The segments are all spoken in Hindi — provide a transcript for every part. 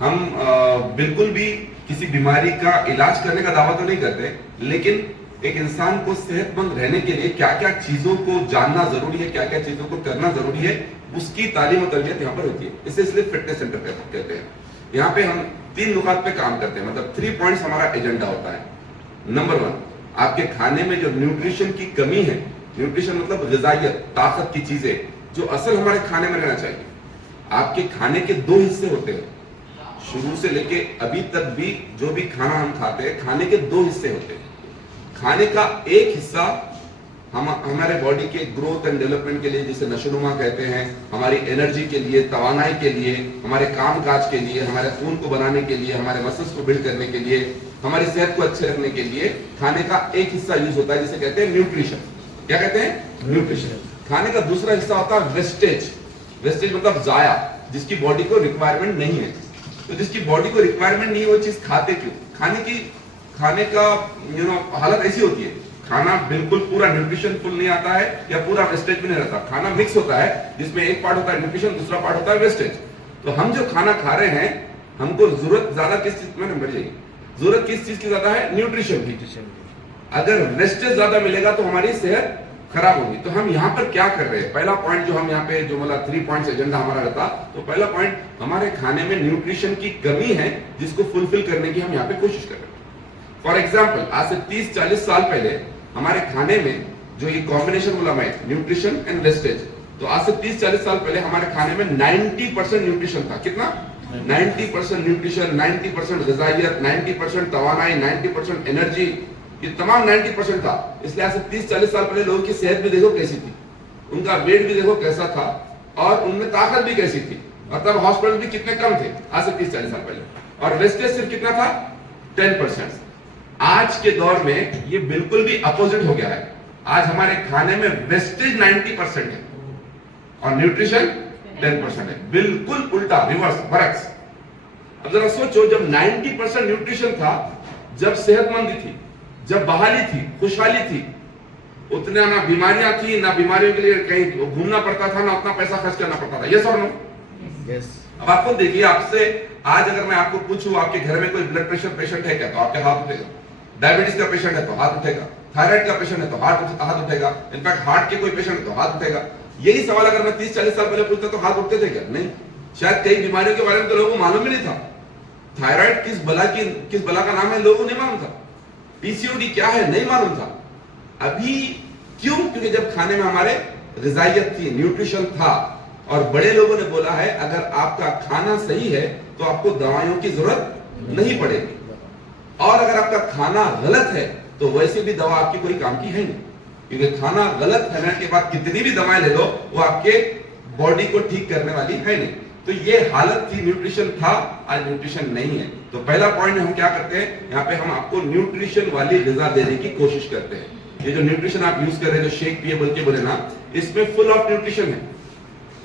हम बिल्कुल भी किसी बीमारी का इलाज करने का दावा तो नहीं करते, लेकिन एक इंसान को सेहतमंद रहने के लिए क्या क्या चीजों को जानना जरूरी है, क्या क्या चीजों को करना जरूरी है, उसकी तालीम और तरबियत यहाँ पर होती है। इसे इसलिए फिटनेस सेंटर कहते हैं। यहाँ पे हम 3 नुकात पे काम करते हैं, मतलब 3 पॉइंट्स हमारा एजेंडा होता है। नंबर 1, आपके खाने में जो न्यूट्रिशन की कमी है, न्यूट्रिशन मतलब ग़िज़ाइयत, ताकत की चीजें जो असल हमारे खाने में रहना चाहिए। आपके खाने के 2 हिस्से होते हैं। शुरू से लेके अभी तक भी जो भी खाना हम खाते हैं, खाने के 2 हिस्से होते हैं। खाने का एक हिस्सा हम हमारे बॉडी के ग्रोथ एंड डेवलपमेंट के लिए, जिसे नशोनुमा कहते हैं, हमारी एनर्जी के लिए, तवानाई के लिए, हमारे काम काज के लिए, हमारे खून को बनाने के लिए, हमारे मसल्स को बिल्ड करने के लिए, हमारी सेहत को अच्छे रखने के लिए खाने का एक हिस्सा यूज होता है, जिसे कहते हैं न्यूट्रिशन। क्या कहते हैं? न्यूट्रिशन। खाने का दूसरा हिस्सा होता है वेस्टेज। वेस्टेज मतलब जाया, जिसकी बॉडी को रिक्वायरमेंट नहीं है। तो जिसकी बॉडी को रिक्वायरमेंट नहीं है वो चीज खाते क्यों? खाने का हालत ऐसी होती है, खाना बिल्कुल पूरा न्यूट्रिशन फुल नहीं आता है या पूरा वेस्टेज भी नहीं रहता। खाना मिक्स होता है, जिसमें एक पार्ट होता है न्यूट्रिशन, दूसरा पार्ट होता है वेस्टेज। तो हम जो खाना खा रहे हैं, हमको जरूरत ज्यादा किस चीज में बढ़ जाएगी? जरूरत किस चीज की ज्यादा है? न्यूट्रिशन की। अगर वेस्टेज ज्यादा मिलेगा तो हमारी सेहत खराब होगी। तो हम यहाँ पर क्या कर रहे हैं? पहला पॉइंट जो हम यहाँ पे जो मतलब 3 पॉइंट्स एजेंडा हमारा रहता, तो पहला पॉइंट, हमारे खाने में न्यूट्रिशन की कमी है जिसको फुलफिल करने की हम यहाँ पे कोशिश कर रहे हैं। फॉर एग्जाम्पल, आज से 30-40 साल पहले हमारे खाने में जो ये कॉम्बिनेशन बोला मैं, न्यूट्रिशन एंड वेस्टेज, तो आज से 30-40 साल पहले हमारे खाने में 90% न्यूट्रिशन था। कितना? 90% न्यूट्रिशन, 90% ग़िज़ाइयत, 90% तवानाई, 90% एनर्जी, ये तमाम 90% था। इसलिए आज से 30-40 साल पहले लोगों की सेहत भी देखो कैसी थी, उनका वेट भी देखो कैसा था, और उनमें ताकत भी कैसी थी, और तब हॉस्पिटल भी कितने कम थे आज से 30-40 साल पहले। और वेस्टेज सिर्फ कितना था? 10%। आज के दौर में ये बिल्कुल भी अपोजिट हो गया है। आज हमारे खाने में वेस्टेज 90% है और न्यूट्रिशन 10% है। बिल्कुल उल्टा, रिवर्स, बरक्स। अब जरा सोचो, जब 90% न्यूट्रिशन था, जब सेहतमंदी थी, जब बहाली थी, खुशहाली थी, उतना ना बीमारियां थी, ना बीमारियों के लिए कहीं घूमना पड़ता था, ना उतना पैसा खर्च करना पड़ता था। यस और नो? यस। अब आप खुद देखिए, आपसे आज अगर मैं आपको पूछूं आपके घर में कोई ब्लड प्रेशर पेशेंट है क्या, तो आपके हाथ उठेगा। डायबिटीज का पेशेंट है तो हाथ उठेगा। थायराइड का पेशेंट है तो हाथ उठेगा। इनफैक्ट हार्ट के कोई पेशेंट है तो हाथ उठेगा। यही सवाल अगर मैं 30-40 साल पहले पूछता तो हाथ उठते थे क्या? नहीं। शायद कई बीमारियों के बारे में तो लोगों को मालूम ही नहीं था। थायराइड किस बला का नाम है, लोगों को नहीं मालूम था। पीसीओडी क्या है, नहीं मालूम था। अभी क्यों? क्योंकि जब खाने में हमारे ग़िज़ाइयत थी, न्यूट्रिशन था, और बड़े लोगों ने बोला है अगर आपका खाना सही है तो आपको दवाइयों की जरूरत नहीं पड़ेगी, और अगर आपका खाना गलत है तो वैसे भी दवा आपकी कोई काम की है नहीं, क्योंकि खाना गलत होने के बाद कितनी भी दवाएं ले लो वो आपके बॉडी को ठीक करने वाली है नहीं। तो ये हालत थी, न्यूट्रिशन था, आज न्यूट्रिशन नहीं है। तो पहला पॉइंट हम क्या करते हैं, यहाँ पे हम आपको न्यूट्रिशन वाली ग़िज़ा देने की कोशिश करते हैं। ये जो न्यूट्रिशन आप यूज कर रहे हैं, जो शेक पिए बोल के बोले ना, इसमें फुल ऑफ न्यूट्रिशन है।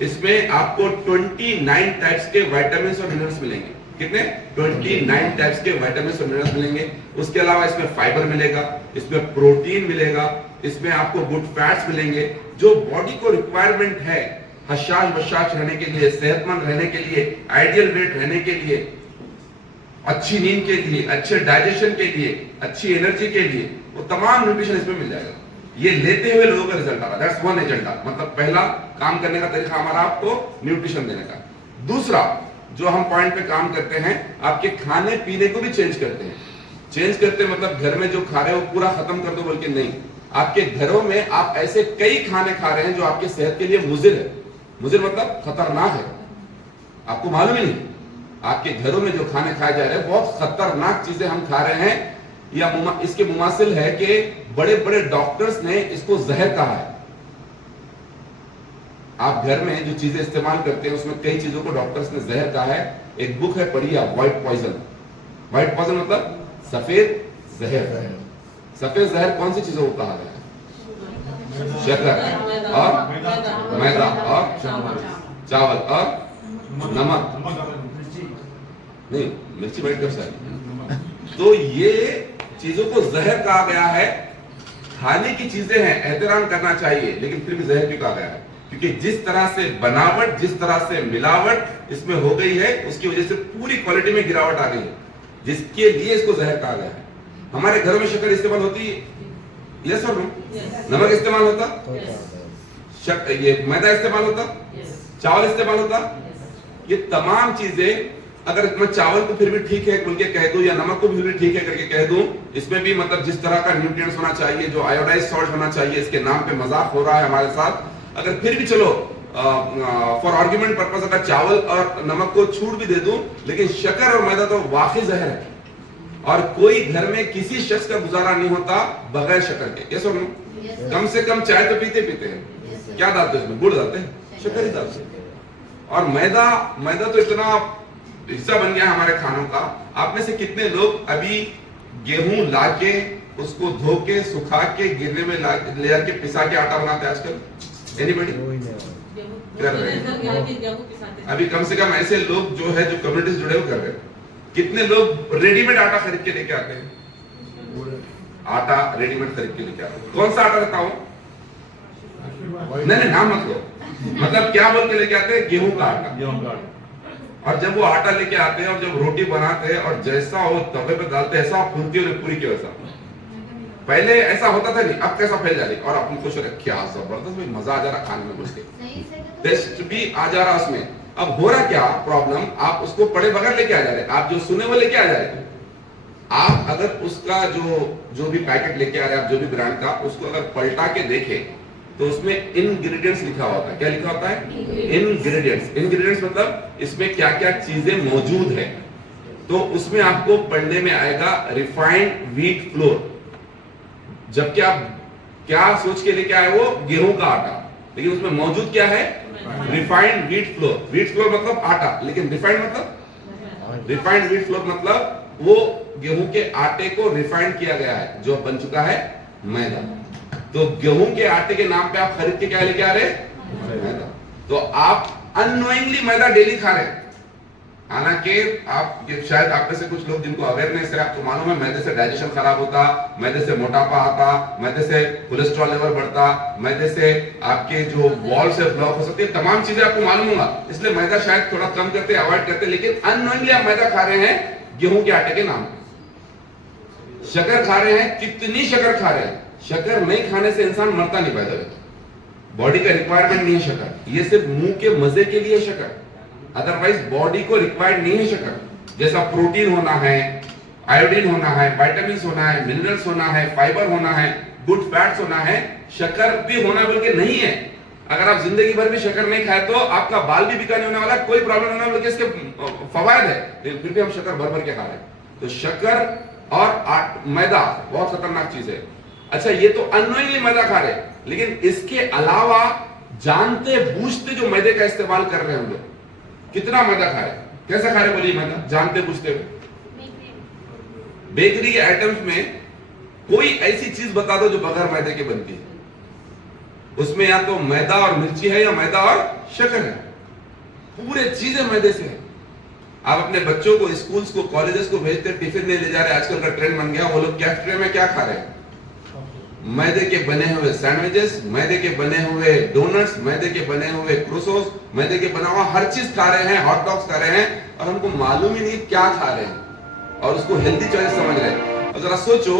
इसमें आपको 29 टाइप्स के विटामिन और मिनरल्स मिलेंगे। कितने? 29 टाइप्स के विटामिन और मिनरल्स मिलेंगे। उसके अलावा इसमें फाइबर मिलेगा, इसमें प्रोटीन मिलेगा, इसमें आपको गुड फैट्स मिलेंगे, जो बॉडी को रिक्वायरमेंट है हशाश बशाश रहने के लिए, सेहतमंद रहने के लिए, आइडियल वेट रहने के लिए, अच्छी नींद के लिए, अच्छे डाइजेशन के लिए, अच्छी एनर्जी के लिए, वो तमाम न्यूट्रिशन इसमें मिल जाएगा। ये लेते हुए लोगों का रिजल्ट आ रहा है। That's one agenda. मतलब पहला काम करने का तरीका हमारा आपको न्यूट्रिशन देने का। दूसरा जो हम पॉइंट पे काम करते हैं, आपके खाने पीने को भी चेंज करते हैं। चेंज करते मतलब घर में जो खा रहे हो पूरा खत्म कर दो बोल के नहीं। आपके घरों में आप ऐसे कई खाने खा रहे हैं जो आपके सेहत के लिए मुजिर है। मुजिर मतलब खतरनाक है, आपको मालूम ही नहीं। आपके घरों में जो खाने खाए जा रहे हैं बहुत खतरनाक चीजें हम खा रहे हैं, या इसके मुमासिल है कि बड़े बड़े डॉक्टर्स ने इसको जहर कहा है। आप घर में जो चीजें इस्तेमाल करते हैं उसमें कई चीजों को डॉक्टर्स ने जहर कहा है। एक बुक है, पढ़िए आप, व्हाइट पॉइजन। व्हाइट पॉइजन मतलब सफेद जहर। सफेद जहर कौन सी चीजों को कहा गया है? शक्कर और मैदा और चावल और नमक। नहीं, मिर्ची व्हाइट कब से? तो ये चीजों को जहर कहा गया है। खाने की चीजें हैं, एहतराम करना चाहिए, लेकिन फिर भी जहर क्यों कहा गया है? क्योंकि जिस तरह से बनावट, जिस तरह से मिलावट इसमें हो गई है, उसकी वजह से पूरी क्वालिटी में गिरावट आ गई है, जिसके लिए इसको जहर कहा गया है। हमारे घरों में शक्कर इस्तेमाल होती है, यस और नो? नमक इस्तेमाल होता, ये मैदा इस्तेमाल होता, चावल इस्तेमाल होता, ये तमाम चीजें अगर मैं चावल को फिर भी ठीक है बोल के कह दूं या नमक को फिर भी ठीक है करके कह दूं, इसमें भी मतलब जिस तरह का न्यूट्रिएंट्स होना चाहिए, जो आयोडाइज सॉल्ट होना चाहिए, इसके नाम पे मजाक हो रहा है हमारे साथ। अगर फिर भी चलो फॉर आर्ग्यूमेंट पर्पस अगर चावल और नमक को छूट भी दे दूं, लेकिन शक्कर और मैदा तो वाकई जहर है, और कोई घर में किसी शख्स का गुजारा नहीं होता बगैर शक्कर के, यस और नो? कम से कम चाय तो पीते हैं, क्या डालते हैं उसमें? गुड़ डालते हैं, शक्कर ही डालते हैं। और मैदा तो इतना हिस्सा बन गया हमारे खानों का। आप में से कितने लोग अभी गेहूं लाके उसको धो के सुखा के गिरने में ले आके पिसा के आटा बनाते हैं आजकल? एनीबॉडी कर रहे हैं? अभी कम से कम ऐसे लोग जो है, जो कम्युनिटी से जुड़े हुए कर रहे हैं। कितने लोग रेडीमेड आटा खरीद के लेके आते हैं? आटा रेडीमेड खरीद के लेके आते हैं। कौन सा आटा बताओ? नहीं, नाम मत लो, मतलब क्या बोल के लेके आते हैं? गेहूं का आटा। और जब वो आटा लेके आते हैं और जब रोटी बनाते हैं और जैसा वो तवे पे डालते हैं, ऐसा फुर्ती और पूरी के वैसा। पहले ऐसा होता था नहीं, अब कैसा फैल जा रही, और अपन खुश हो रहे, क्या जबरदस्त भाई, मजा आ जा रहा खाने में, घुस के टेस्ट भी आ जा रहा उसमें। अब हो रहा क्या प्रॉब्लम, आप उसको पढ़े बगैर लेके आ जा रहे, आप जो सुने वो लेके आ जा रहे। आप अगर उसका जो भी पैकेट लेके आ रहे हैं, आप जो भी ब्रांड का, उसको अगर पलटा के देखें तो उसमें इंग्रेडिएंट्स लिखा होता है। क्या लिखा होता है? इंग्रेडिएंट्स मतलब इसमें क्या क्या चीजें मौजूद है। तो उसमें आपको पढ़ने में आएगा रिफाइंड व्हीट फ्लोर, जबकि आप क्या सोच के लेके आए? वो गेहूं का आटा, लेकिन उसमें मौजूद क्या है? Refined wheat flour. Wheat flour मतलब आटा, लेकिन रिफाइंड मतलब? रिफाइंड व्हीट फ्लोर मतलब वो गेहूं के आटे को रिफाइंड किया गया है, जो बन चुका है मैदा। तो गेहूं के आटे के नाम पे आप खरीद के क्या लेके आ रहे? मैदा। तो आप अननोइंगली मैदा डेली खा रहे हैं। हालांकि आप शायद आप में से कुछ लोग जिनको अवेयरनेस है, आपको मालूम है मैदे से डाइजेशन खराब होता, मैदे से मोटापा आता, मैदे से कोलेस्ट्रॉल लेवल बढ़ता, मैदे से आपके जो वॉल से ब्लॉक हो सकती है, तमाम चीजें आपको मालूम होगा। इसलिए मैदा शायद थोड़ा कम करते, अवॉइड करते, लेकिन अननोइंगली आप मैदा खा रहे हैं गेहूं के आटे के नाम पे। शक्कर खा रहे हैं, कितनी शक्कर खा रहे हैं? शक्कर नहीं खाने से इंसान मरता नहीं, पैदा होता, बॉडी का रिक्वायरमेंट नहीं है शक्कर, ये सिर्फ मुंह के मजे के लिए शक्कर, अदरवाइज बॉडी को रिक्वायर्ड नहीं है शक्कर। जैसा प्रोटीन होना है, आयोडीन होना है, विटामिन होना है, मिनरल्स होना है, फाइबर होना है, गुड फैट्स होना है, शक्कर भी होना बल्कि नहीं है। अगर आप जिंदगी भर भी शक्कर नहीं खाए तो आपका बाल भी बिका नहीं होने वाला, कोई प्रॉब्लम नहीं होने वाला, इसके फवायद है, लेकिन फिर भी हम शक्कर भर भर के खा रहे हैं। तो शक्कर और मैदा बहुत खतरनाक चीज है। अच्छा, ये तो अननोइंगली मैदा खा रहे, लेकिन इसके अलावा जानते बूझते जो मैदे का इस्तेमाल कर रहे हैं हम लोग, कितना मैदा खा रहे? कैसा खा रहे बोलिए मैदा जानते बूझते हुए? बेकरी के आइटम्स में कोई ऐसी चीज बता दो जो बगैर मैदे के बनती है, उसमें या तो मैदा और मिर्ची है या मैदा और शक्कर है, पूरे चीजें मैदे से है। आप अपने बच्चों को स्कूल्स को कॉलेजेस को भेजते, टिफिन में ले जा रहे, आजकल का ट्रेंड बन गया, वो लोग कैफेटेरिया में क्या खा रहे हैं? मैदे के बने हुए सैंडविचेस, मैदे के बने हुए डोनट्स, मैदे के बने हुए क्रोसोस, मैदे के बना हुआ हर चीज खा रहे हैं, हॉट डॉग्स खा रहे हैं, और हमको मालूम ही नहीं क्या खा रहे हैं, और उसको हेल्दी चॉइस समझ रहे हैं। और जरा सोचो,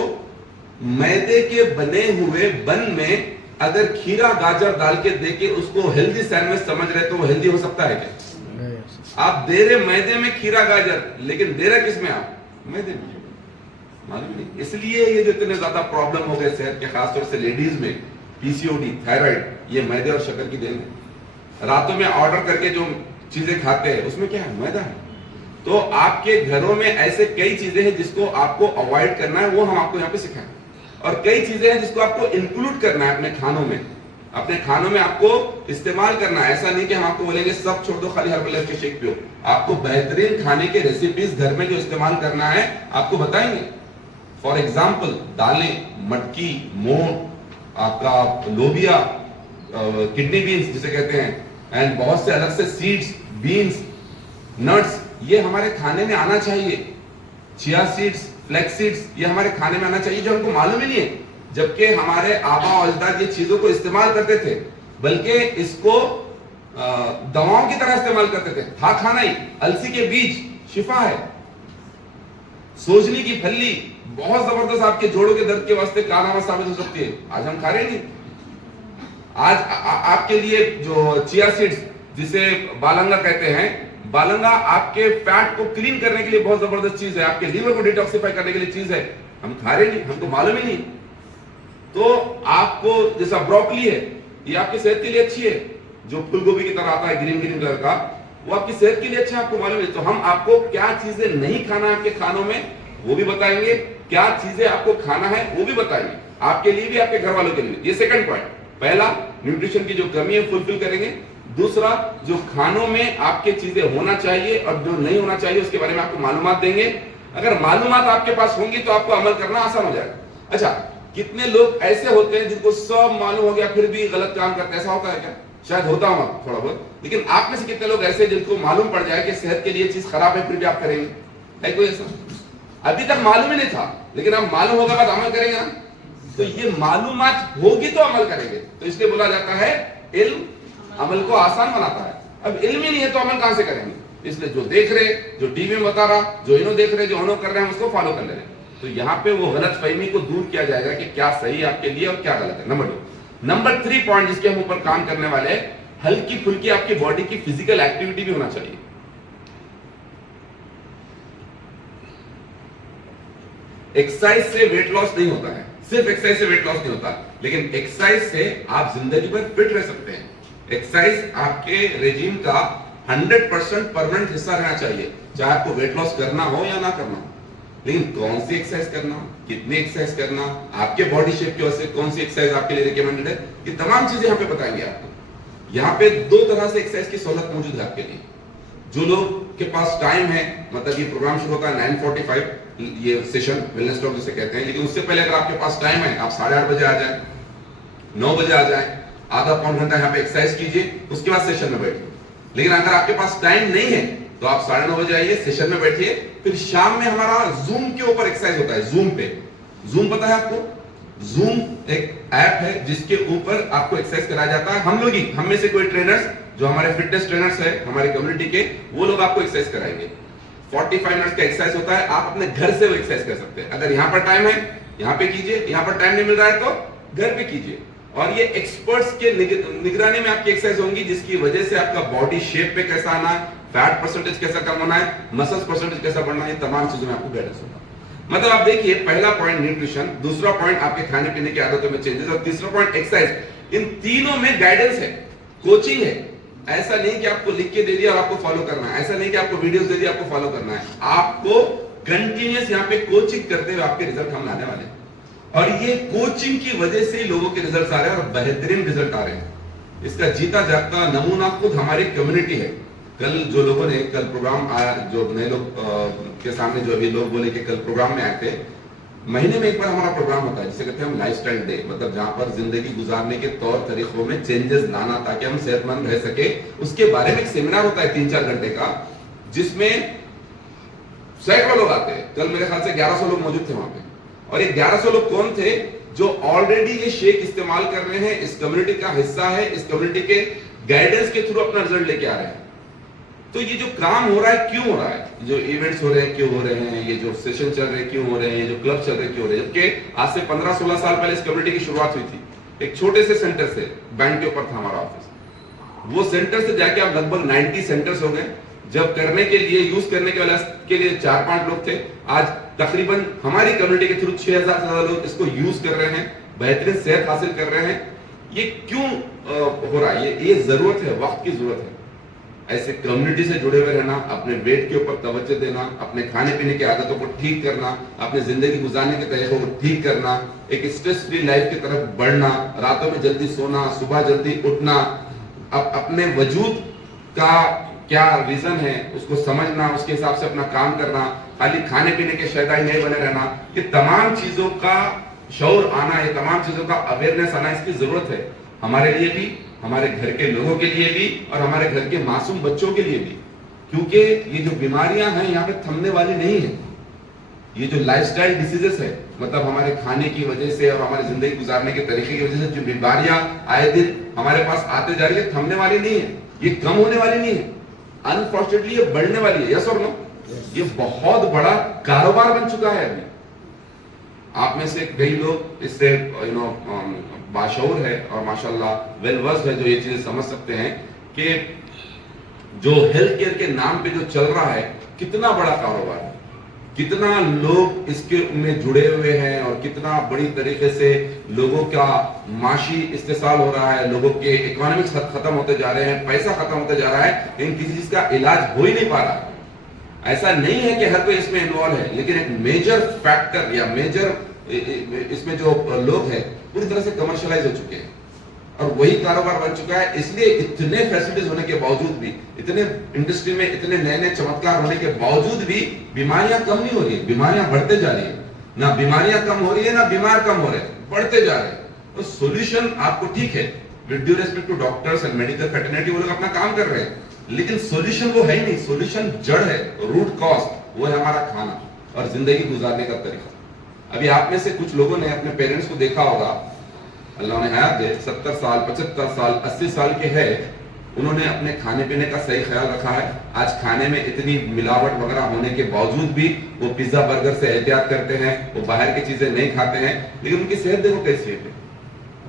मैदे के बने हुए बन में अगर खीरा गाजर डाल के देके उसको हेल्दी सैंडविच समझ रहे तो वो हेल्दी हो सकता है क्या? आप दे रहे मैदे में खीरा गाजर, लेकिन दे रहे किसमें? आप मैदे में, मालूम नहीं। इसलिए ये जो इतने ज्यादा प्रॉब्लम हो गए सेहत के, खासतौर से लेडीज में, पीसीओडी, थायराइड, ये मैदे और शक्कर की देन है। रातों में ऑर्डर करके जो चीजें खाते हैं उसमें क्या है? मैदा है। तो आपके घरों में ऐसे कई चीजें हैं जिसको आपको अवॉइड करना है, वो हम आपको यहाँ पे सिखाएं, और कई चीजें हैं जिसको आपको इंक्लूड करना है अपने खानों में। अपने खानों में आपको इस्तेमाल करना है। ऐसा नहीं कि हम आपको बोलेंगे सब छोड़ दो, खाली हर्बल लाइफ के शेक पियो। आपको बेहतरीन खाने के रेसिपीज घर में जो इस्तेमाल करना है आपको बताएंगे। फॉर एग्जाम्पल, दालें, मटकी, मोठ, आपका लोबिया, किडनी बीन्स जिसे कहते हैं, एंड बहुत से अलग से सीड्स, बीन्स, नट्स, ये हमारे खाने में आना चाहिए। चिया सीड्स, फ्लैक्स सीड्स, ये हमारे खाने में आना चाहिए, जो हमको मालूम ही नहीं है, जबकि हमारे आबा और अजदाद ये चीजों को इस्तेमाल करते थे। बल्कि इसको दवाओं की तरह इस्तेमाल करते थे। था खाना ही, अलसी के बीज शिफा है, सोजनी की फली बहुत जबरदस्त आपके जोड़ों के दर्द के वास्ते कारनामा साबित हो सकती है। आज हम खा रहे नहीं। आज आपके लिए जो चिया सीड्स, जिसे बालंगा कहते हैं, बालंगा आपके फैट को क्लीन करने के लिए बहुत जबरदस्त चीज है, आपके लीवर को डिटॉक्सिफाई करने के लिए चीज है। हम खा रहे नहीं, हमको मालूम ही नहीं। तो आपको जैसा ब्रोकली है, ये आपकी सेहत के लिए अच्छी है, जो फूलगोभी की तरह आता है ग्रीन ग्रीन कलर का, वो आपकी सेहत के लिए अच्छा है, आपको मालूम है। तो हम आपको क्या चीजें नहीं खाना है आपके खानों में वो भी बताएंगे, क्या चीजें आपको खाना है वो भी बताएंगे, आपके लिए भी आपके घर वालों के लिए। ये सेकंड पॉइंट। पहला, न्यूट्रिशन की जो कमी है फुलफिल करेंगे। दूसरा, जो खानों में आपके चीजें होना चाहिए और जो नहीं होना चाहिए उसके बारे में आपको मालूमात देंगे। अगर मालूमात आपके पास होंगी तो आपको अमल करना आसान हो जाएगा। अच्छा, कितने लोग ऐसे होते हैं जिनको सब मालूम हो गया फिर भी गलत काम करते हैं? ऐसा होता है क्या? शायद होता होगा थोड़ा बहुत, लेकिन आप में से कितने लोग ऐसे जिनको मालूम पड़ जाए कि सेहत के लिए चीज खराब है फिर भी आप करेंगे? है कोई ऐसा? अभी तक मालूम ही नहीं था, लेकिन अब मालूम होगा बाद अमल करेंगे ना। तो ये मालूमात होगी तो अमल करेंगे। तो इसलिए बोला जाता है इल्म अमल को आसान बनाता है। अब इल्म ही नहीं है तो अमल कहां से करेंगे? इसलिए जो देख रहे, जो टीवी में बता रहा, जो इन्हों देख रहे, जो उन्हों कर रहे हैं, उसको फॉलो कर ले रहे। तो यहाँ पे वो गलत फहमी को दूर किया जाएगा कि क्या सही है आपके लिए और क्या गलत है। नंबर 2। नंबर 3 पॉइंट जिसके हम ऊपर काम करने वाले हैं, हल्की फुल्की आपकी बॉडी की फिजिकल एक्टिविटी भी होना चाहिए। एक्सरसाइज से वेट लॉस नहीं होता है, सिर्फ एक्सरसाइज से वेट लॉस नहीं होता, लेकिन एक्सरसाइज से आप जिंदगी भर फिट रह सकते हैं। एक्सरसाइज आपके रेजिम का 100% परमानेंट हिस्सा रहना चाहिए, चाहे आपको वेट लॉस करना हो या ना करना हो। लेकिन कौन सी एक्सरसाइज करना, कितनी एक्सरसाइज करना, आपके बॉडी शेप की वजह से कौन सी एक्सरसाइज आपके लिए रिकमेंडेड है, ये तमाम चीजें यहाँ पे बताएंगे आपको। यहाँ पे 2 तरह से एक्सरसाइज की सहूलत मौजूद है आपके लिए। जो लोग के पास टाइम है, मतलब ये प्रोग्राम शुरू होता है 9:45, ये सेशन वेलनेस टॉक जिसे कहते हैं, लेकिन उससे पहले अगर आपके पास टाइम है, आप 8:30 बजे आ जाए, 9 बजे आ जाए, आधा पौन घंटा यहाँ पे एक्सरसाइज कीजिए, उसके बाद सेशन में बैठिए। लेकिन अगर आपके पास टाइम नहीं है तो आप 9:30 बजे आइए, सेशन में बैठिए, फिर शाम में हमारा जूम के ऊपर एक्सरसाइज होता है। जूम पे, जूम पता है आपको? जूम एक ऐप है जिसके ऊपर आपको एक्सरसाइज कराया जाता है। हम लोग ही, हम में से कोई ट्रेनर्स जो हमारे फिटनेस ट्रेनर्स है हमारी कम्युनिटी के, वो लोग आपको एक्सरसाइज कराएंगे। 45 मिनट का एक्सरसाइज होता है, आप अपने घर से वो एक्सरसाइज कर सकते हैं। अगर यहाँ पर टाइम है यहाँ पे कीजिए, यहाँ पर टाइम नहीं मिल रहा है तो घर पे कीजिए। और ये एक्सपर्ट्स के निगरानी में आपकी एक्सरसाइज होंगी, जिसकी वजह से आपका बॉडी शेप पे कैसा आना है, फैट परसेंटेज कैसा कम होना है, मसल्स परसेंटेज कैसा बढ़ना है, तमाम चीजों में आपको गाइडेंस होगा। मतलब आप देखिए, पहला पॉइंट न्यूट्रिशन, दूसरा पॉइंट आपके खाने पीने की आदतों में चेंजेस, और तीसरा पॉइंट एक्सरसाइज। इन तीनों में गाइडेंस है, कोचिंग है। ऐसा नहीं कि आपको लिख के दे दिया और आपको फॉलो करना है, ऐसा नहीं कि आपको वीडियोस दे दिया आपको फॉलो करना है। आपको कंटिन्यूअस यहाँ पे कोचिंग करते हुए आपके रिजल्ट हम लाने वाले हैं, और ये कोचिंग की वजह से लोगों के रिजल्ट आ रहे हैं और बेहतरीन रिजल्ट आ रहे हैं। इसका जीता जागता नमूना खुद हमारी कम्युनिटी है। कल जो लोगों ने कल प्रोग्राम आया, जो नए लोग के सामने जो अभी लोग बोले कि कल प्रोग्राम में आए थे, महीने में एक बार हमारा प्रोग्राम होता है जिसे कहते हैं हम लाइफस्टाइल डे, मतलब जहां पर जिंदगी गुजारने के तौर तरीकों में चेंजेस लाना ताकि हम सेहतमंद रह सके। उसके बारे में एक सेमिनार होता है 3-4 घंटे का, जिसमें सैकड़ों लोग आते हैं। कल मेरे ख्याल से 1100 लोग मौजूद थे वहां पे, और ये 1100 लोग कौन थे? जो ऑलरेडी ये शेक इस्तेमाल कर रहे हैं, इस कम्युनिटी का हिस्सा है, इस कम्युनिटी के गाइडेंस के थ्रू अपना रिजल्ट लेके आ रहे हैं। तो ये जो काम हो रहा है क्यों हो रहा है, जो इवेंट्स हो रहे हैं क्यों हो रहे हैं, ये जो सेशन चल रहे हैं क्यों हो रहे हैं, ये जो क्लब चल रहे हैं क्यों हो रहे हैं? जबकि आज से 15-16 साल पहले इस कम्युनिटी की शुरुआत हुई थी एक छोटे से सेंटर से, बैंक के ऊपर था हमारा ऑफिस। वो सेंटर से जाके अब लगभग 90 सेंटर्स हो गए। जब करने के लिए, यूज करने के लिए 4-5 लोग थे, आज तकरीबन हमारी कम्युनिटी के थ्रू 6000 से ज्यादा लोग इसको यूज कर रहे हैं, बेहतरीन सेहत हासिल कर रहे हैं। ये क्यों हो रहा है? ये जरूरत है, वक्त की जरूरत है। ऐसे कम्युनिटी से जुड़े हुए रहना, अपने वेट के ऊपर तवज्जो देना, अपने खाने पीने की आदतों को ठीक करना, अपने जिंदगी गुजारने के तरीकों को ठीक करना, एक स्ट्रेस फ्री लाइफ की तरफ बढ़ना, रातों में जल्दी सोना, सुबह जल्दी उठना, अपने वजूद का क्या रीजन है उसको समझना, उसके हिसाब से अपना काम करना, खाली खाने पीने के शैतान नहीं बने रहना, ये तमाम चीजों का शऊर आना, ये तमाम चीजों का अवेयरनेस आना, इसकी जरूरत है हमारे लिए भी, हमारे घर के लोगों के लिए भी, और हमारे घर के मासूम बच्चों के लिए भी। क्योंकि ये जो बीमारियां हैं यहाँ पे थमने वाली नहीं है। ये जो लाइफस्टाइल डिसीजेस है, मतलब हमारे खाने की वजह से और हमारे जिंदगी गुजारने के तरीके की वजह से जो बीमारियां आए दिन हमारे पास आते जा रही है, थमने वाली नहीं है, ये कम होने वाली नहीं है, अनफॉर्चुनेटली ये बढ़ने वाली है। यस और नो? ये बहुत बड़ा कारोबार बन चुका है अभी। आप में से कई लोग इससे बाशऊर है और माशाल्लाह वेल वर्स्ड है, जो ये चीजें समझ सकते हैं कि जो हेल्थ केयर के नाम पे जो चल रहा है कितना बड़ा कारोबार है, कितना लोग इसके में जुड़े हुए हैं और कितना बड़ी तरीके से लोगों का माशी इस्तेसाल हो रहा है, लोगों के इकोनॉमिक्स खत्म होते जा रहे हैं, पैसा खत्म होते जा रहा है, लेकिन किसी चीज का इलाज हो ही नहीं पा रहा। ऐसा नहीं है कि हर कोई इसमें इन्वॉल्व है, लेकिन एक मेजर फैक्टर या मेजर इसमें जो लोग हैं पूरी तरह से कमर्शियलाइज हो चुके हैं और वही कारोबार बन चुका है। इसलिए इतने फैसिलिटीज होने के बावजूद भी, इतने इंडस्ट्री में इतने नए नए चमत्कार होने के बावजूद भी बीमारियां कम नहीं हो रही है, बीमारियां बढ़ते जा रही है। ना बीमारियां कम हो रही है ना बीमार कम हो रहे हैं, बढ़ते जा रहे हैं। तो सोल्यूशन आपको ठीक है, with due respect to doctors and medical fraternity, वो लोग अपना काम कर रहे हैं, लेकिन सोल्यूशन वो है ही नहीं। सोल्यूशन जड़ है, रूट कॉज वो है हमारा खाना और जिंदगी गुजारने का तरीका। अभी आप में से कुछ लोगों ने अपने पेरेंट्स को देखा होगा, अल्लाह ने हयात दे, 70 साल 75 साल 80 साल के हैं, उन्होंने अपने खाने पीने का सही ख्याल रखा है। आज खाने में इतनी मिलावट वगैरह होने के बावजूद भी वो पिज्जा बर्गर से एहतियात करते हैं, वो बाहर की चीजें नहीं खाते हैं, लेकिन उनकी सेहत देखो कैसी है।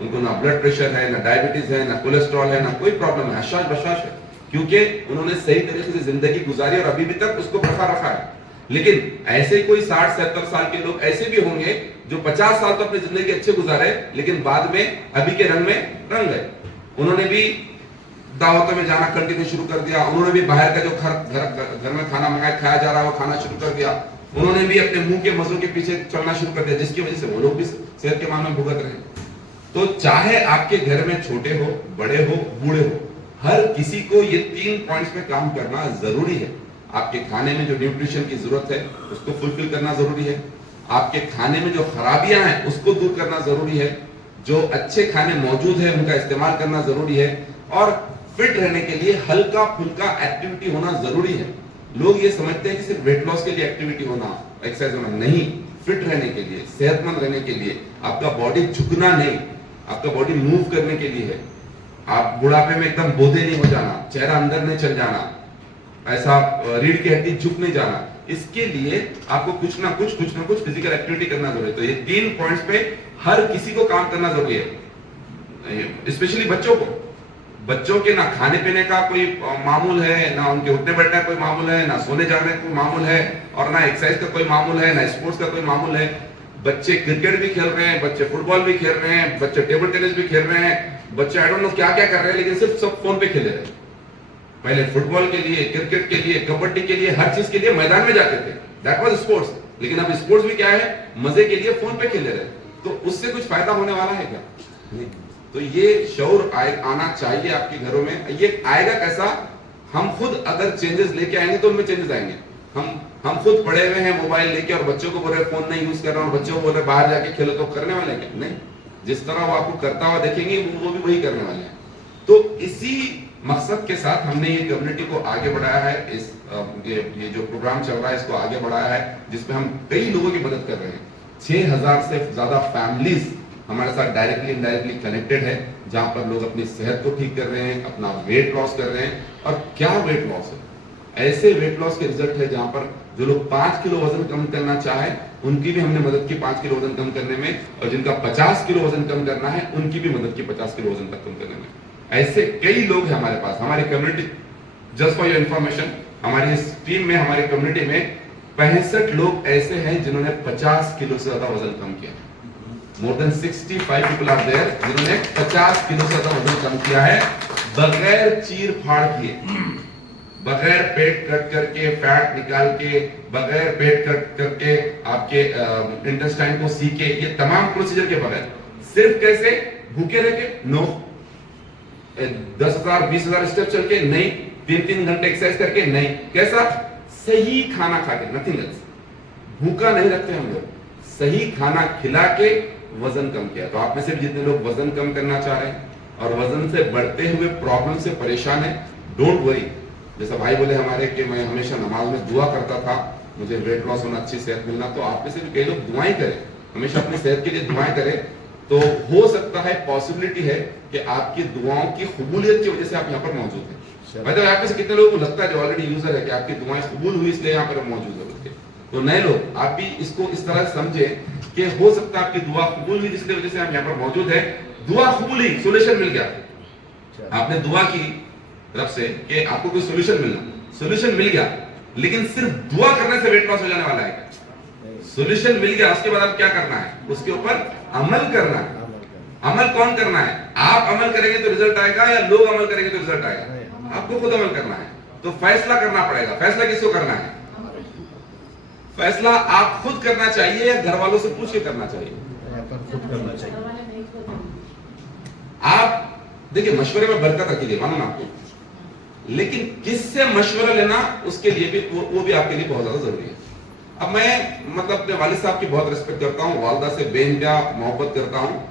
उनको ना ब्लड प्रेशर है, ना डायबिटीज है, ना कोलेस्ट्रॉल है, ना कोई प्रॉब्लम है, हशाश बशाश है, क्योंकि उन्होंने सही तरीके से जिंदगी गुजारी और अभी भी तक उसको बरकरार रखा है। लेकिन ऐसे कोई 60-70 साल के लोग ऐसे भी होंगे जो 50 साल तो अपनी जिंदगी अच्छे गुजारे, लेकिन बाद में अभी के रंग में रंग गए। उन्होंने भी दावतों में जाना कंटिन्यू शुरू कर दिया, उन्होंने भी बाहर का जो घर में खाना मंगाया खाया जा रहा है वो खाना शुरू कर दिया, उन्होंने भी अपने मुंह के मजों के पीछे चलना शुरू कर दिया, जिसकी वजह से वो लोग भी सेहत के मामले में भुगत रहे। तो चाहे आपके घर में छोटे हो, बड़े हो, बूढ़े हो, हर किसी को ये 3 पॉइंट्स पे काम करना जरूरी है। आपके खाने में जो न्यूट्रिशन की जरूरत है उसको फुलफिल करना जरूरी है, आपके खाने में जो खराबियां हैं उसको दूर करना जरूरी है, जो अच्छे खाने मौजूद है उनका इस्तेमाल करना जरूरी है, और फिट रहने के लिए हल्का फुल्का एक्टिविटी होना जरूरी है। लोग ये समझते हैं कि सिर्फ वेट लॉस के लिए एक्टिविटी होना, एक्सरसाइज होना, नहीं, फिट रहने के लिए, सेहतमंद रहने के लिए, आपका बॉडी झुकना नहीं, आपका बॉडी मूव करने के लिए है। आप बुढ़ापे में एकदम बोधे नहीं हो जाना, चेहरा अंदर नहीं चल जाना, ऐसा रीढ़ की हड्डी झुक नहीं जाना, इसके लिए आपको कुछ ना कुछ फिजिकल एक्टिविटी करना जरूरी है। तो ये 3 पॉइंट्स पे हर किसी को काम करना जरूरी है, स्पेशली बच्चों को। बच्चों के ना खाने पीने का कोई मामूल है, ना उनके उठने बैठने का कोई मामूल है, ना सोने जाने का कोई मामूल है, और ना एक्सरसाइज का कोई मामूल है, ना स्पोर्ट्स का कोई मामूल है। बच्चे क्रिकेट भी खेल रहे हैं, बच्चे फुटबॉल भी खेल रहे हैं, बच्चे टेबल टेनिस भी खेल रहे हैं, बच्चे आई डोंट नो क्या क्या कर रहे हैं, लेकिन सिर्फ सब फोन पे खेल रहे हैं। पहले फुटबॉल के लिए, क्रिकेट के लिए, कबड्डी के लिए, हर चीज के लिए मैदान में जाते थे, दैट वाज स्पोर्ट्स। लेकिन अब स्पोर्ट्स भी क्या है, मजे के लिए फोन पे खेल रहे हैं, तो उससे कुछ फायदा होने वाला है क्या? नहीं। तो ये शऊर आना चाहिए आपके घरों में। ये आएगा कैसा? हम खुद अगर चेंजेस लेके आएंगे तो उनमें चेंजेस आएंगे। हम खुद पड़े हुए हैं मोबाइल लेके और बच्चों को बोल रहे फोन नहीं यूज कर रहे और बच्चों को बोल रहे बाहर जाके खेलो, तो करने वाले क्या? नहीं। जिस तरह वो आपको करता हुआ देखेंगे वो भी वही करने वाले हैं। तो इसी मकसद के साथ हमने ये कम्युनिटी को आगे बढ़ाया है, ये जो प्रोग्राम चल रहा है इसको आगे बढ़ाया है, जिसमें हम कई लोगों की मदद कर रहे हैं। 6000 से ज्यादा फैमिलीज हमारे साथ डायरेक्टली इनडायरेक्टली कनेक्टेड है, जहां पर लोग अपनी सेहत को ठीक कर रहे हैं, अपना वेट लॉस कर रहे हैं। और क्या वेट लॉस है? ऐसे वेट लॉस के रिजल्ट है जहां पर जो लोग 5 किलो वजन कम करना चाहे उनकी भी हमने मदद की 5 किलो वजन कम करने में, और जिनका 50 किलो वजन कम करना है उनकी भी मदद की 50 किलो वजन तक कम करने में। ऐसे कई लोग हैं हमारे पास, हमारी community. Just for your information, हमारी इस टीम में, हमारी कम्युनिटी में 65 लोग ऐसे हैं जिन्होंने 50 किलो से ज्यादा वजन कम किया। More than 65 people are there जिन्होंने 50 किलो से ज्यादा वजन कम किया है, बगैर चीर फाड़ किए, बगैर पेट कट करके, फैट निकाल के, बगैर पेट कट करके, आपके इंटेस्टाइन को सीके, ये तमाम प्रोसीजर के बगैर, सिर्फ कैसे? भूखे रह के? नो। 10,000 20,000 स्टेप चल के? नहीं। 3-3 घंटे एक्सरसाइज करके? नहीं। कैसा? सही खाना खा के, नथिंग एल्स। भूखा नहीं रखते हम लोग, सही खाना खिला के वजन कम किया। तो आप में से जितने लोग वजन कम करना चाह रहे हैं और वजन से बढ़ते हुए प्रॉब्लम से परेशान है, डोंट वरी। जैसा भाई बोले हमारे कि मैं हमेशा नमाज में दुआ करता था, मुझे वेट लॉस होना, अच्छी सेहत मिलना, तो आप में से भी कई लोग दुआएं करें, हमेशा अपनी सेहत के लिए दुआएं करें, तो हो सकता है, पॉसिबिलिटी है कि आपकी दुआओं की कबूलियत की वजह से आप यहाँ पर मौजूद हैं। मतलब आप में से कितने लोगों को लगता है जो ऑलरेडी यूजर है कि आपकी दुआएं कबूल हुई इसलिए यहाँ पर मौजूद है बोल के, तो नए लोग आप भी इसको इस तरह समझे कि हो सकता है आपकी दुआ कबूल हुई जिसकी वजह से हम यहाँ पर मौजूद है। दुआ कबूल हुई, सोल्यूशन मिल गया, आपने दुआ की तरफ से कि आपको कोई सोल्यूशन मिलना, सोल्यूशन मिल गया, लेकिन सिर्फ दुआ करने से वेट लॉस हो जाने वाला है? सोल्यूशन मिल गया, उसके बाद आप क्या करना है? उसके ऊपर अमल करना है। अमल कौन करना है? आप अमल करेंगे तो रिजल्ट आएगा या लोग अमल करेंगे तो रिजल्ट आएगा? आपको खुद अमल करना है, तो फैसला करना पड़ेगा। फैसला किसको करना है? फैसला आप खुद करना चाहिए या घर वालों से पूछ के करना चाहिए? खुद करना चाहिए। आप देखिए, मशवरे में बरकत रखी गई, मालूम आपको, लेकिन किससे मशवरा लेना उसके लिए भी वो भी आपके लिए बहुत ज्यादा जरूरी है। अब मैं मतलब अपने वालिद साहब की बहुत रिस्पेक्ट करता हूँ, वालदा से बेइंतहा मोहब्बत करता हूँ,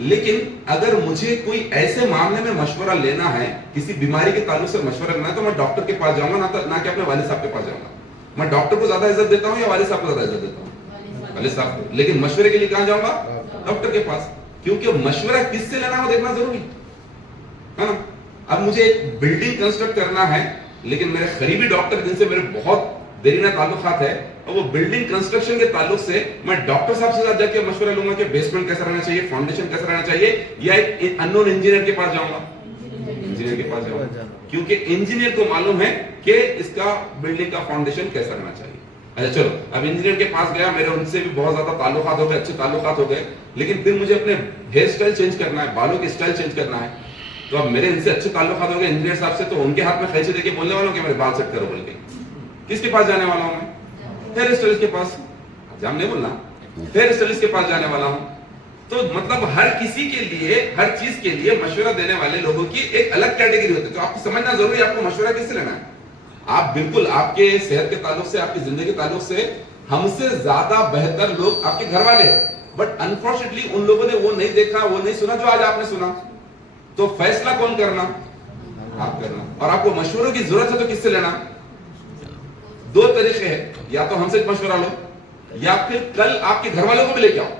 लेकिन अगर मुझे कोई ऐसे मामले में मशवरा लेना है, किसी बीमारी के ताल्लुक से मशवरा लेना है, तो मैं डॉक्टर के पास जाऊंगा, ना कि अपने वालिद साहब के पास जाऊंगा। मैं डॉक्टर को ज्यादा इज्जत देता हूँ या वालिद साहब को ज्यादा इज्जत देता हूँ? वालिद साहब को। लेकिन मशवरे के लिए कहां जाऊंगा? डॉक्टर के पास, क्योंकि मशवरा किससे लेना है वो देखना जरूरी है ना। अब मुझे एक बिल्डिंग कंस्ट्रक्ट करना है, लेकिन मेरे करीबी डॉक्टर जिनसे मेरे बहुत देरीना ताल्लुकात है, और वो बिल्डिंग कंस्ट्रक्शन के ताल्लुक से मैं डॉक्टर साहब से जाके मशवरा लूंगा कि बेसमेंट कैसा रहना चाहिए, फाउंडेशन कैसा रहना चाहिए, या एक अननोन इंजीनियर के पास जाऊंगा? इंजीनियर के पास जाऊंगा, क्योंकि इंजीनियर को मालूम है कि इसका बिल्डिंग का फाउंडेशन कैसा रहना चाहिए। अच्छा चलो, अब इंजीनियर के पास गया, मेरे उनसे भी बहुत ज्यादा ताल्लुकात हो गए, अच्छे ताल्लुकात हो गए, लेकिन फिर मुझे अपने हेयर स्टाइल चेंज करना है, बालों की स्टाइल चेंज करना है, तो अब मेरे इनसे अच्छे ताल्लुकात हो गए इंजीनियर साहब से, तो उनके हाथ में कैसे देके बोलने वाला हूं कि मेरे बाल सेट करो बोल के? किसके पास जाने वाला हूं मैं? हेयर स्टाइलिस्ट के पास। जाम नहीं बोलना, हेयर स्टाइलिस्ट के पास जाने वाला हूं। तो मतलब हर किसी के लिए, हर चीज के लिए मशवरा देने वाले लोगों की एक अलग कैटेगरी होती है, तो आपको समझना जरूरी है आपको मशवरा किससे लेना है। आप बिल्कुल आपके सेहत के ताल्लुक से, आपकी जिंदगी के ताल्लुक से हमसे ज्यादा बेहतर लोग आपके घर वाले हैं, बट अनफॉर्चुनेटली उन लोगों ने वो नहीं देखा, वो नहीं सुना जो आज आपने सुना। तो फैसला कौन करना? आप करना। और आपको मशवरों की जरूरत है तो किससे लेना? दो तरीके हैं, या तो हमसे मशवरा लो, या फिर कल आपके घर वालों को भी लेके आओ,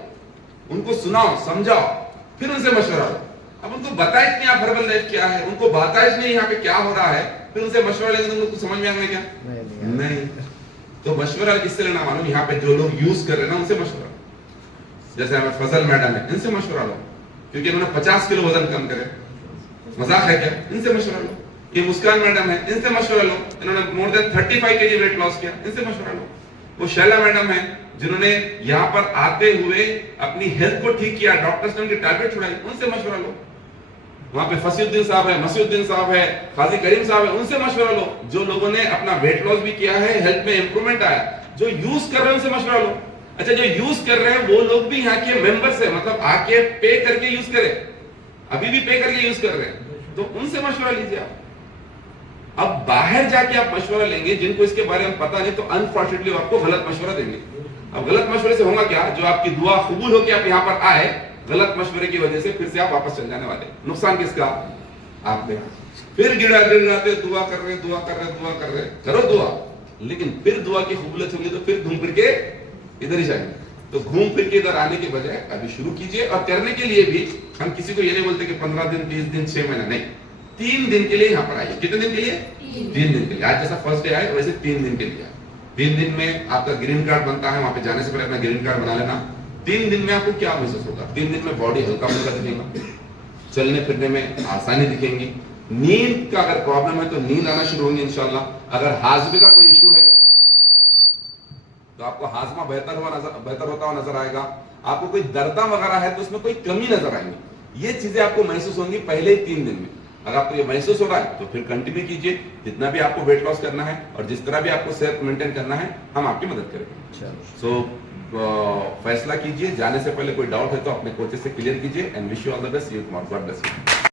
उनको सुनाओ, समझाओ, फिर उनसे मशवरा लो। अब उनको बताए नहीं आप हर्बल लाइफ क्या है, उनको बताए नहीं यहाँ पे क्या हो रहा है, फिर उनसे मशवरा लेंगे तो उनको समझ में आएगा क्या? नहीं। तो मशवरा किससे लेना मालूम? यहाँ पे जो लोग यूज कर रहे हैं ना उनसे मशवरा। जैसे हमें फजल मैडम है, इनसे मशवरा लो, क्योंकि इन्होंने 50 किलो वजन कम करे। मजाक है क्या? इनसे मशवरा लो। ये मुस्कान मैडम है, इनसे मशवरा लो, इन्होंने more than 35 kg weight loss किया, इनसे मशवरा लो। वो शैला मैडम है जिन्होंने यहाँ पर आते हुए अपनी हेल्थ को ठीक किया, डॉक्टर्स ने उनकी टैबलेट छुड़ाई, उनसे मशवरा लो। वहां पे फसीउद्दीन साहब है, मसीउद्दीन साहब है, काजी करीम साहब है, उनसे मशवरा लो। जो लोगों ने अपना वेट लॉस भी किया है, हेल्थ में इंप्रूवमेंट आया, जो यूज कर रहे हैं उनसे मशवरा लो। अच्छा, जो यूज कर रहे हैं वो लोग भी यहाँ के मेंबर्स है, मतलब आके पे करके यूज करे, अभी भी पे करके यूज कर रहे हैं, तो उनसे मशवरा लीजिए आप। अब बाहर जाके आप मशवरा लेंगे जिनको इसके बारे में पता नहीं, तो अनफॉर्चुनेटली आपको गलत मशवरा देंगे। अब गलत मशवरे से होगा क्या? जो आपकी दुआ कबूल होकर आप यहाँ पर आए, गलत मशवरे की वजह से फिर से आप वापस चल जाने वाले। नुकसान किसका? आपने। फिर गिड़ाते दुआ कर रहे, दुआ कर रहे, दुआ कर रहे, करो दुआ, लेकिन फिर दुआ की कबूलियत होगी तो फिर घूम फिर के इधर ही जाएंगे। तो घूम फिर के इधर आने के बजाय अभी शुरू कीजिए। और करने के लिए भी हम किसी को ये नहीं बोलते कि 15 दिन, 30 दिन, 6 महीना, नहीं, 3 दिन के लिए यहाँ पर आइए। कितने दिन के लिए? 3 दिन के लिए। आज जैसा फर्स्ट डे आए वैसे 3 दिन के लिए आए। 3 दिन में आपका ग्रीन कार्ड बनता है, वहां पे जाने से पहले अपना ग्रीन कार्ड बना लेना। 3 दिन में आपको क्या महसूस होगा? 3 दिन में बॉडी हल्का फुल्का दिखेगा, चलने फिरने में आसानी दिखेंगी। नींद का अगर प्रॉब्लम है तो नींद आना शुरू होगी इंशाल्लाह। अगर हाजमे का कोई इशू है तो आपको हाजमा बेहतर होता हुआ नजर आएगा। आपको कोई दर्दा वगैरह है तो उसमें कोई कमी नजर आएंगी। ये चीजें आपको महसूस होंगी पहले ही 3 दिन में। अगर आपको ये महसूस हो रहा है तो फिर कंटिन्यू कीजिए, जितना भी आपको वेट लॉस करना है और जिस तरह भी आपको सेहत मेंटेन करना है, हम आपकी मदद करेंगे। सो फैसला कीजिए। जाने से पहले कोई डाउट है तो अपने कोचेस से क्लियर कीजिए। And wish you all the best. You Kumar, God bless you.